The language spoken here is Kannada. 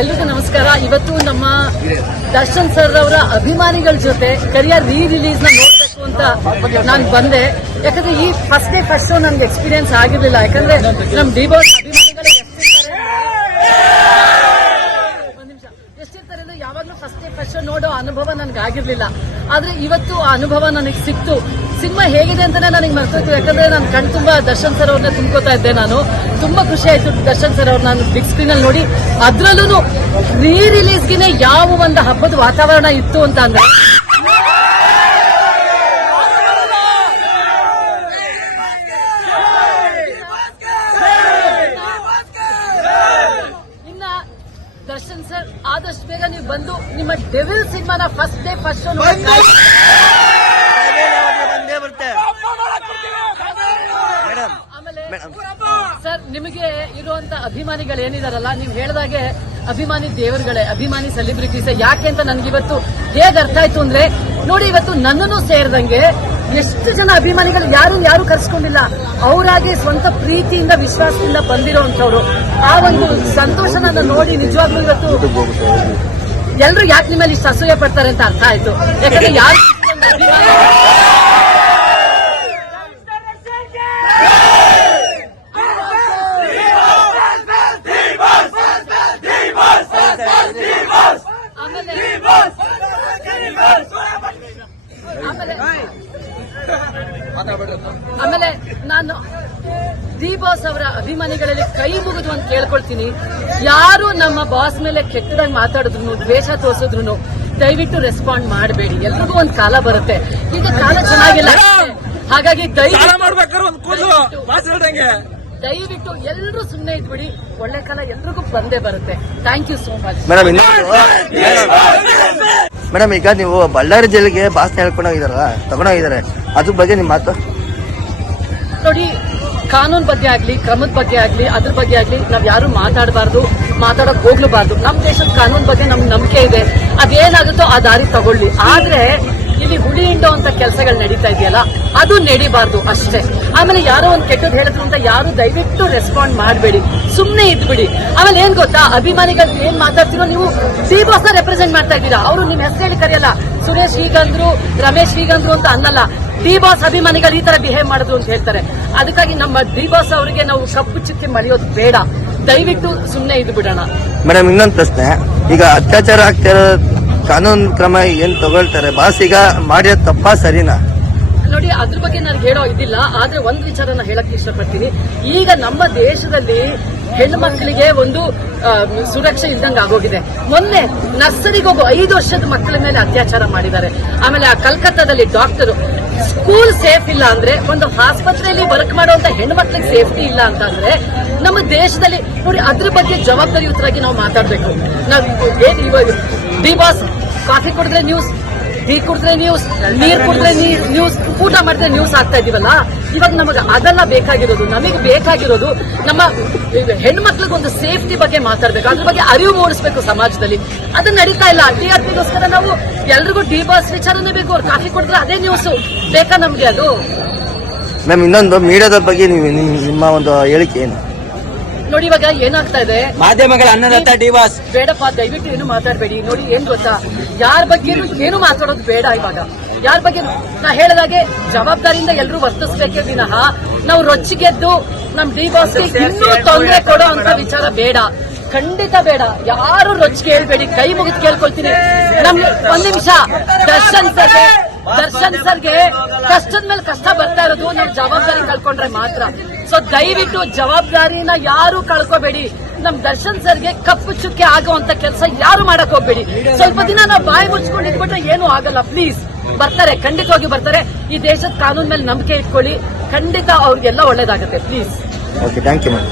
ಎಲ್ರಿಗೂ ನಮಸ್ಕಾರ. ಇವತ್ತು ನಮ್ಮ ದರ್ಶನ್ ಸರ್ ಅವರ ಅಭಿಮಾನಿಗಳ ಜೊತೆ ಕರಿಯರ್ ರಿಲೀಸ್ ನ ನೋಡ್ಬೇಕು ಅಂತ ನಾನು ಬಂದೆ. ಯಾಕಂದ್ರೆ ಈ ಫಸ್ಟ್ ಶೋ ನನ್ಗೆ ಎಕ್ಸ್ಪೀರಿಯನ್ಸ್ ಆಗಿರ್ಲಿಲ್ಲ. ಯಾಕಂದ್ರೆ ನಮ್ ಡಿ ಬಾಸ್ ಅಭಿಮಾನಿಗಳು ಎಷ್ಟಿರ್ತಾರೆ ಅಂದ್ರೆ ಯಾವಾಗ್ಲೂ ಫಸ್ಟ್ ಶೋ ನೋಡೋ ಅನುಭವ ನನ್ಗೆ ಆಗಿರ್ಲಿಲ್ಲ. ಆದ್ರೆ ಇವತ್ತು ಆ ಅನುಭವ ನನಗೆ ಸಿಕ್ತು. ಸಿನಿಮಾ ಹೇಗಿದೆ ಅಂತಾನೆ ನನಗೆ ಮರ್ತೋಯ್ತು. ಯಾಕಂದ್ರೆ ನಾನು ಕಣ್ ತುಂಬಾ ದರ್ಶನ್ ಸರ್ ಅವ್ರನ್ನ ತುಂಬ್ಕೋತಾ ಇದ್ದೆ. ನಾನು ತುಂಬಾ ಖುಷಿ ಆಯ್ತು ದರ್ಶನ್ ಸರ್ ಅವ್ರು ನಾನು ಬಿಗ್ ಸ್ಕ್ರೀನ್ ಅಲ್ಲಿ ನೋಡಿ. ಅದ್ರಲ್ಲೂ ರಿಲೀಸ್ಗಿನೇ ಯಾವ ಒಂದು ಹಬ್ಬದ ವಾತಾವರಣ ಇತ್ತು ಅಂತ ಅಂದ್ರೆ ದರ್ಶನ್ ಸರ್ ಆದಷ್ಟು ಬೇಗ ನೀವು ಬಂದು ನಿಮ್ಮ ಡೆವಿಲ್ ಸಿನಿಮಾನ ಫಸ್ಟ್ ಶೋ ನೋಡಿ. ಸರ್, ನಿಮಗೆ ಇರುವಂತ ಅಭಿಮಾನಿಗಳು ಏನಿದಾರಲ್ಲ, ನೀವು ಹೇಳಿದಾಗೆ ಅಭಿಮಾನಿ ದೇವರುಗಳೇ, ಅಭಿಮಾನಿ ಸೆಲೆಬ್ರಿಟೀಸ್. ಯಾಕೆ ಅಂತ ನನ್ಗಿವತ್ತು ಹೇಗ್ ಅರ್ಥ ಆಯ್ತು ಅಂದ್ರೆ, ನೋಡಿ ಇವತ್ತು ನನ್ನನ್ನು ಸೇರಿದಂಗೆ ಎಷ್ಟು ಜನ ಅಭಿಮಾನಿಗಳು ಯಾರು ಕರ್ಸ್ಕೊಂಡಿಲ್ಲ, ಅವರಾಗಿ ಸ್ವಂತ ಪ್ರೀತಿಯಿಂದ ವಿಶ್ವಾಸದಿಂದ ಬಂದಿರೋಂಥವ್ರು. ಆ ಒಂದು ಸಂತೋಷ ನನ್ನ ನೋಡಿ ನಿಜವಾಗ್ಲೂ ಇವತ್ತು ಎಲ್ರು ಯಾಕೆ ನಿಮ್ಮಲ್ಲಿ ಇಷ್ಟು ಅಸೂಯೆ ಪಡ್ತಾರೆ ಅಂತ ಅರ್ಥ ಆಯ್ತು. ಯಾಕಂದ್ರೆ ಯಾರು ಆಮೇಲೆ ನಾನು ಡಿ ಬಾಸ್ ಅವರ ಅಭಿಮಾನಿಗಳಲ್ಲಿ ಕೈ ಮುಗಿದು ಅಂತ ಕೇಳ್ಕೊಳ್ತೀನಿ, ಯಾರು ನಮ್ಮ ಬಾಸ್ ಮೇಲೆ ಕೆಟ್ಟದಾಗಿ ಮಾತಾಡಿದ್ರು, ದ್ವೇಷ ತೋರಿಸಿದ್ರು ದಯವಿಟ್ಟು ರೆಸ್ಪಾಂಡ್ ಮಾಡಬೇಡಿ. ಎಲ್ರಿಗೂ ಒಂದು ಕಾಲ ಬರುತ್ತೆ. ಈಗ ಕಾಲ ಚೆನ್ನಾಗಿಲ್ಲ, ಹಾಗಾಗಿ ದಯವಿಟ್ಟು ಎಲ್ಲರೂ ಸುಮ್ಮನೆ ಇದ್ಬಿಡಿ. ಒಳ್ಳೆ ಕಾಲ ಎಲ್ರಿಗೂ ಬಂದೇ ಬರುತ್ತೆ. Thank you so much. Madam, ಈಗ ನೀವು ಬಳ್ಳಾರಿ ಜಿಲ್ಲೆಗೆ ಭಾಷಣ ಹೇಳ್ಕೊಂಡೋಗಿದಾರಲ್ಲ, ತಗೊಂಡೋಗಿದ್ದಾರೆ, ಅದ್ರ ಬಗ್ಗೆ ನಿಮ್ಮ ಮಾತು ನೋಡಿ. ಕಾನೂನು ಬಗ್ಗೆ ಆಗ್ಲಿ, ಕ್ರಮದ ಬಗ್ಗೆ ಆಗ್ಲಿ, ಅದ್ರ ಬಗ್ಗೆ ಆಗ್ಲಿ ನಾವ್ ಯಾರು ಮಾತಾಡಕ್ ಹೋಗ್ಲೂಬಾರ್ದು. ನಮ್ ದೇಶದ ಕಾನೂನು ಬಗ್ಗೆ ನಮ್ಗೆ ನಂಬಿಕೆ ಇದೆ. ಅದೇನಾಗುತ್ತೋ ಆ ದಾರಿ ತಗೊಳ್ಳಿ. ಆದ್ರೆ ಇಲ್ಲಿ ಹುಳಿ ಹಿಂಡೋ ಅಂತ ಕೆಲಸಗಳು ನಡೀತಾ ಇದೆಯಲ್ಲ, ಅದು ನಡೀಬಾರ್ದು ಅಷ್ಟೇ. ಆಮೇಲೆ ಯಾರೋ ಒಂದ್ ಕೆಟ್ಟದ್ ಹೇಳಿದ್ರು ಅಂತ ಯಾರು ದಯವಿಟ್ಟು ರೆಸ್ಪಾಂಡ್ ಮಾಡಬೇಡಿ, ಸುಮ್ನೆ ಇದ್ಬಿಡಿ. ಆಮೇಲೆ ಏನ್ ಗೊತ್ತಾ, ಅಭಿಮಾನಿಗಳು ಏನ್ ಮಾತಾಡ್ತಿರೋ, ನೀವು ಡಿ ಬಾಸ್ ನ ರೆಪ್ರೆಸೆಂಟ್ ಮಾಡ್ತಾ ಇದ್ದೀರಾ. ಅವರು ನಿಮ್ ಹೆಸರು ಹೇಳಿ ಕರೆಯಲ್ಲ, ಸುರೇಶ್ ಹೀಗಂದ್ರು, ರಮೇಶ್ ಹೀಗಂದ್ರು ಅಂತ ಅನ್ನಲ್ಲ. ಡಿ ಬಾಸ್ ಅಭಿಮಾನಿಗಳು ಈ ತರ ಬಿಹೇವ್ ಮಾಡಿದ್ರು ಅಂತ ಹೇಳ್ತಾರೆ. ಅದಕ್ಕಾಗಿ ನಮ್ಮ ಡಿ ಬಾಸ್ ಅವರಿಗೆ ನಾವು ಕಪ್ಪು ಚಿಕ್ಕಿ ಮಳೆಯೋದು ಬೇಡ. ದಯವಿಟ್ಟು ಸುಮ್ನೆ ಇದ್ದು ಬಿಡೋಣ. ಮೇಡಮ್, ಇನ್ನೊಂದು ಪ್ರಶ್ನೆ, ಈಗ ಅತ್ಯಾಚಾರ ಆಗ್ತಿರೋ ಕಾನೂನು ಕ್ರಮ ಏನ್ ತಗೊಳ್ತಾರೆ, ಬಾಸ್ ಈಗ ಮಾಡಿರೋ ತಪ್ಪಾ ಸರಿನಾ? ನೋಡಿ, ಅದ್ರ ಬಗ್ಗೆ ನನಗೆ ಹೇಳೋ ಇದಿಲ್ಲ. ಆದ್ರೆ ಒಂದ್ ವಿಚಾರನ ಹೇಳಕ್ ಇಷ್ಟಪಡ್ತೀನಿ. ಈಗ ನಮ್ಮ ದೇಶದಲ್ಲಿ ಹೆಣ್ಣು ಮಕ್ಕಳಿಗೆ ಒಂದು ಸುರಕ್ಷೆ ಇಲ್ದಂಗೆ ಆಗೋಗಿದೆ. ಮೊನ್ನೆ ನರ್ಸರಿಗೆ ಹೋಗೋ 5 ವರ್ಷದ ಮಕ್ಕಳ ಮೇಲೆ ಅತ್ಯಾಚಾರ ಮಾಡಿದ್ದಾರೆ. ಆಮೇಲೆ ಆ ಕಲ್ಕತ್ತಾದಲ್ಲಿ ಡಾಕ್ಟರ್ ಸ್ಕೂಲ್ ಸೇಫ್ ಇಲ್ಲ ಅಂದ್ರೆ, ಒಂದು ಆಸ್ಪತ್ರೆಯಲ್ಲಿ ವರ್ಕ್ ಮಾಡುವಂತ ಹೆಣ್ಣು ಮಕ್ಕಳಿಗೆ ಸೇಫ್ಟಿ ಇಲ್ಲ ಅಂತಂದ್ರೆ ನಮ್ಮ ದೇಶದಲ್ಲಿ ನೋಡಿ, ಅದ್ರ ಬಗ್ಗೆ ಜವಾಬ್ದಾರಿಯುತರಾಗಿ ನಾವು ಮಾತಾಡ್ಬೇಕು. ಡಿ ಬಾಸ್ ಕಾಫಿ ಕುಡಿದ್ರೆ ನ್ಯೂಸ್, ಟೀ ಕುಡಿದ್ರೆ ನ್ಯೂಸ್, ನೀರ್ ಕುಡಿದ್ರೆ ನ್ಯೂಸ್, ಊಟ ಮಾಡಿದ್ರೆ ನ್ಯೂಸ್ ಆಗ್ತಾ ಇದೀವಲ್ಲ. ಇವಾಗ ನಮಗೆ ಅದೆಲ್ಲ ಬೇಕಾಗಿರೋದು. ನಮಗೆ ಬೇಕಾಗಿರೋದು ನಮ್ಮ ಹೆಣ್ಮಕ್ಳಿಗೆ ಒಂದು ಸೇಫ್ಟಿ ಬಗ್ಗೆ ಮಾತಾಡ್ಬೇಕು, ಅದ್ರ ಬಗ್ಗೆ ಅರಿವು ಮೂಡಿಸಬೇಕು ಸಮಾಜದಲ್ಲಿ. ಅದು ನಡೀತಾ ಇಲ್ಲ. ಟಿಆರ್ಪಿಗೋಸ್ಕರ ನಾವು ಎಲ್ರಿಗೂ ಡಿ ಬಾಸ್ ವಿಚಾರನೇ ಬೇಕು. ಅವ್ರು ಕಾಫಿ ಕುಡಿದ್ರೆ ಅದೇ ನ್ಯೂಸ್ ಬೇಕಾ ನಮ್ಗೆ? ಅದು ಮ್ಯಾಮ್, ಇನ್ನೊಂದು ಮೀಡಿಯಾದ ಬಗ್ಗೆ ನಿಮ್ಮ ಒಂದು ಹೇಳಿಕೆ ಏನು? ನೋಡಿ, ಇವಾಗ ಏನಾಗ್ತಾ ಇದೆ, ಮಾಧ್ಯಮಗಳ ಅನ್ನದಾತ ಡಿ ಬಾಸ್ ಬೇಡಪ್ಪ, ದಯವಿಟ್ಟು ಏನು ಮಾತಾಡಬೇಡಿ. ನೋಡಿ, ಏನ್ ಗೊತ್ತಾ, ಯಾರ ಬಗ್ಗೆ ಏನು ಮಾತಾಡೋದು ಬೇಡ. ಇವಾಗ ಯಾರ ಬಗ್ಗೆ ನಾ ಹೇಳಿದಾಗೆ ಜವಾಬ್ದಾರಿಯಿಂದ ಎಲ್ಲರೂ ವರ್ತಿಸ್ಬೇಕೇ ವಿನಃ ನಾವು ರೊಚ್ಚಿಗೆದ್ದು ನಮ್ ಡಿ ಬಾಸ್ ಇನ್ನೂ ತೊಂದರೆ ಕೊಡೋ ಅಂತ ವಿಚಾರ ಬೇಡ, ಖಂಡಿತ ಬೇಡ. ಯಾರು ರೊಚ್ಚಿಗೆ ಹೇಳ್ಬೇಡಿ, ಕೈ ಮುಗಿದು ಕೇಳ್ಕೊಳ್ತೀನಿ. ನಮ್ಗೆ ಒಂದ್ ನಿಮಿಷ, ದರ್ಶನ್ ಸರ್ಗೆ ಕಷ್ಟದ ಮೇಲೆ ಕಷ್ಟ ಬರ್ತಾ ಇರೋದು ನಾವು ಜವಾಬ್ದಾರಿ ಕಳ್ಕೊಂಡ್ರೆ ಮಾತ್ರ. ಸೊ ದಯವಿಟ್ಟು ಜವಾಬ್ದಾರಿನ ಯಾರು ಕಳ್ಕೋಬೇಡಿ. ನಮ್ ದರ್ಶನ್ ಸರ್ಗೆ ಕಪ್ಪು ಚುಕ್ಕೆ ಆಗುವಂತ ಕೆಲಸ ಯಾರು ಮಾಡಕ್ ಹೋಗ್ಬೇಡಿ. ಸ್ವಲ್ಪ ದಿನ ನಾವು ಬಾಯಿ ಮುಚ್ಕೊಂಡು ಇದ್ಬಿಟ್ರೆ ಏನು ಆಗಲ್ಲ. ಪ್ಲೀಸ್, ಬರ್ತಾರೆ, ಖಂಡಿತವಾಗಿ ಬರ್ತಾರೆ. ಈ ದೇಶದ ಕಾನೂನ್ ಮೇಲೆ ನಂಬಿಕೆ ಇಟ್ಕೊಳ್ಳಿ, ಖಂಡಿತ ಅವ್ರಿಗೆಲ್ಲ ಒಳ್ಳೇದಾಗುತ್ತೆ. Please. Okay, thank you ma'am.